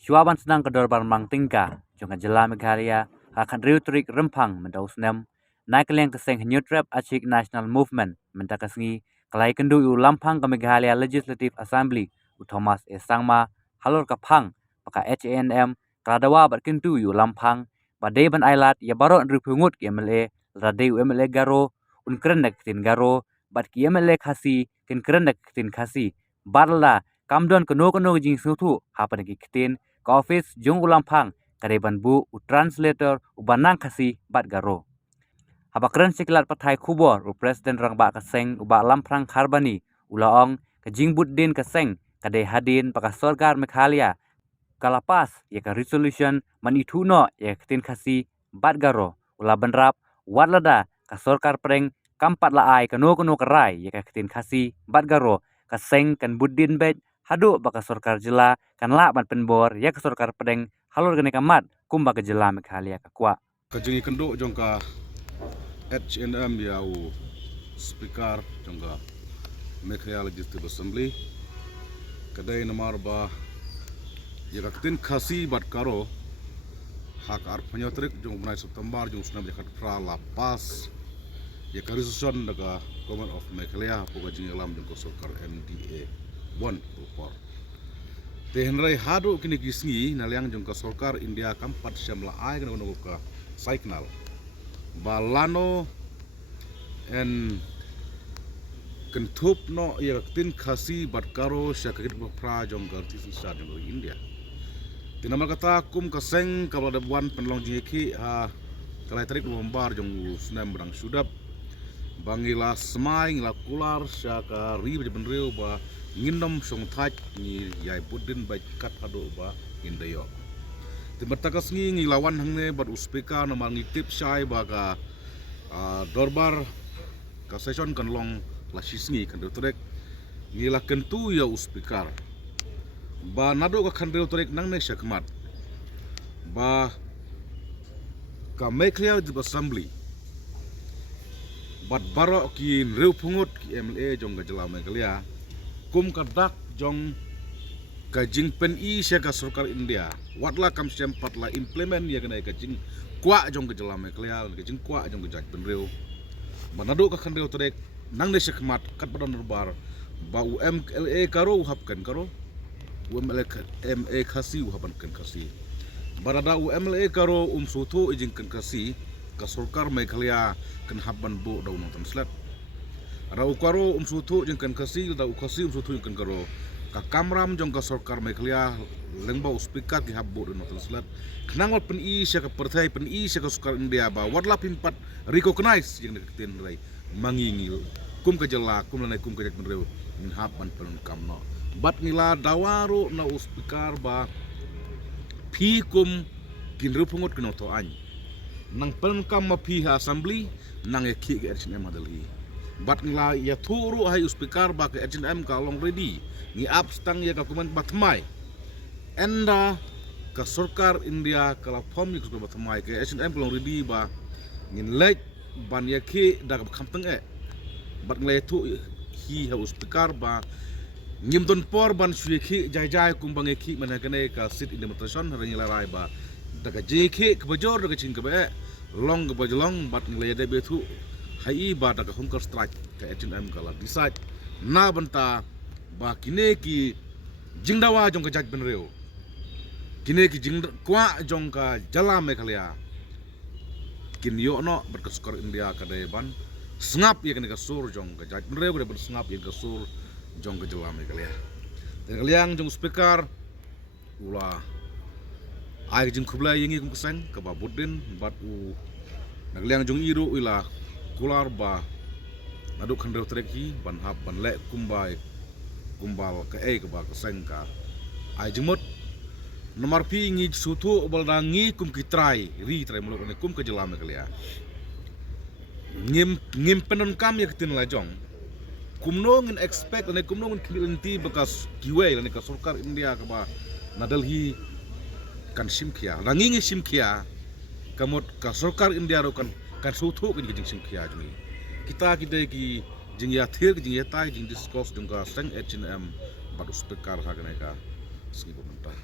Syuaban senang kedor barang tingka, jonga jela Meghalaya, akan riutrik rempang mendaus nem, naik leng keseng nyutrap achik National Movement, mentakasngi, kelai kendu lampang ke Meghalaya Legislative Assembly, Thomas E. Sangma, halor kapang, paka HNM, kaladawa bat kendu lampang, badai ban ailat, ya barok ripungut ki MLA, radai MLA garo, kerenek tin garo, bat ki MLA kasi, kerenek tin kasi, barla, kamdon keno jing sutu, hapan ki ketin, ke office jung ulampang kareban bu translator ubanang kasi bat garo. Habakren siklat patai kubor u presiden rang ba kaseng uba lamprang karbani ulaong ke jingbut din kaseng kade hadin paka sorgar Meghalaya kalapas ya ka resolution manituno ya ketin kasi bat garo ula benrap wadlada ka sorkar preng kampat la ai kano kerai ya ka ketin kasi bat garo kaseng kan budin bet hadu baka sorkar jela kan la ban penbor ya ka sorkar preng halor gane kamat kumba ke jela Meghalaya ka kwa Kajingi kendo jongka HNM yau speaker jongka Meghalaya Legislative Assembly kadai namar ba ya kaktin kasi bat karo hak ar penyotrik jong bunai September jong sunam jakat pra lapas ya karisuson daga Government of Meghalaya puga jingi alam jong kosokar MDA 1 upor Tehenrai hadu kini kisngi naliang jong kosokar India kampat syamla ai kana ka Saiknal balano en kentup no ya tin kasi batkaro syakit pra jong garti sisa jong India tinama kata kum kaseng kalau ada buan penlong jeki kalai tarik lombar jong senam berang sudap bangila semai ngila kular syaka ri benreu ba nginom song thaj ni yai pudin baik kat hado ba indayo Timatakas ngi lawan hangne bat uspeka nama ngitip syai baga dorbar ka session kan long la sisngi kan dotrek ngila kentu ya uspekar ba nado ka kan dotrek nang ne syakmat ba ka Meghalaya Assembly bat baro ki reu pungut ki MLA jong ga jela Meghalaya kum kadak jong kajing pen i syaka sarkar India watla kam sempat la implement ya kena kajing kwa jong ke jela Meghalaya kajing kwa jong ke jak penreu manado ka khandeu trek nang ne sekmat kat badan norbar ba UMLA karo hapkan karo UMLA MA khasi hapan kan khasi barada UMLA karo sutu ijing kan khasi ka sarkar Meghalaya kan haban bo daun translat ada ukaro sutu jing kan khasi da ukhasi sutu jing kan karo ka kamram jong ka sarkar Meghalaya lengba uspikat ki habbo no translat kenang wat pen i syaka pertai pen i syaka sarkar India ba watla pimpat recognize yang deketin rai mangingil kum ka jela kum lanai kum ka jak menreu min hapan pelon kamno bat ngila dawaru na uspikar ba phi kum kinru pungut keno to an nang pelon kam ma phi ha assembly nang e ki ga HNM madali bat ngila ya turu hai uspikar ba ke HNM ka long ready ni abstang ya kakuman batmai enda ka sarkar India kala pom ni kusko batmai ke HNM long ready ba ngin lek ban ya ki da kampeng bat nglai tu hi ha uspikar ba ngim don por ban suiki jai jai kumbang ki mana kene ka sit in demonstration rangi larai ba daga jeki ke bajor daga cing ke be long ke bajolong bat nglai de betu hai ba daga hunger strike ke HNM kala decide na banta ba kine ki jingdawa jong ka jak benreu kine ki jing kwa jong ka jala Meghalaya kin yo no berkesukar India kadai ban sengap ya kene ka sur jong ka jak benreu ka sengap ya ka sur jong ka jala Meghalaya Meghalaya jong speaker ula ai jing kubla yengi kum keseng ka ba budin bat u Meghalaya jong iru ila kular ba aduk khandeu treki ban hap ban le kumbal ke ke ba keseng ka ai jemut nomor pi ngi sutu baldangi kum kitrai ri trai muluk ne kum ke jela Meghalaya ngim penon kam ya ketin lajong kumno ngin expect ne kumno ngin kilinti bekas kiwe ne ka sarkar India ka ba na Delhi kan simkia rangi ngi simkia kamot ka sarkar India ro kan sutu kan jing simkia juni kita ki jing ya thir jing ya tai jing discuss jong ka seng HNM bat speaker ha ka segi pemerintah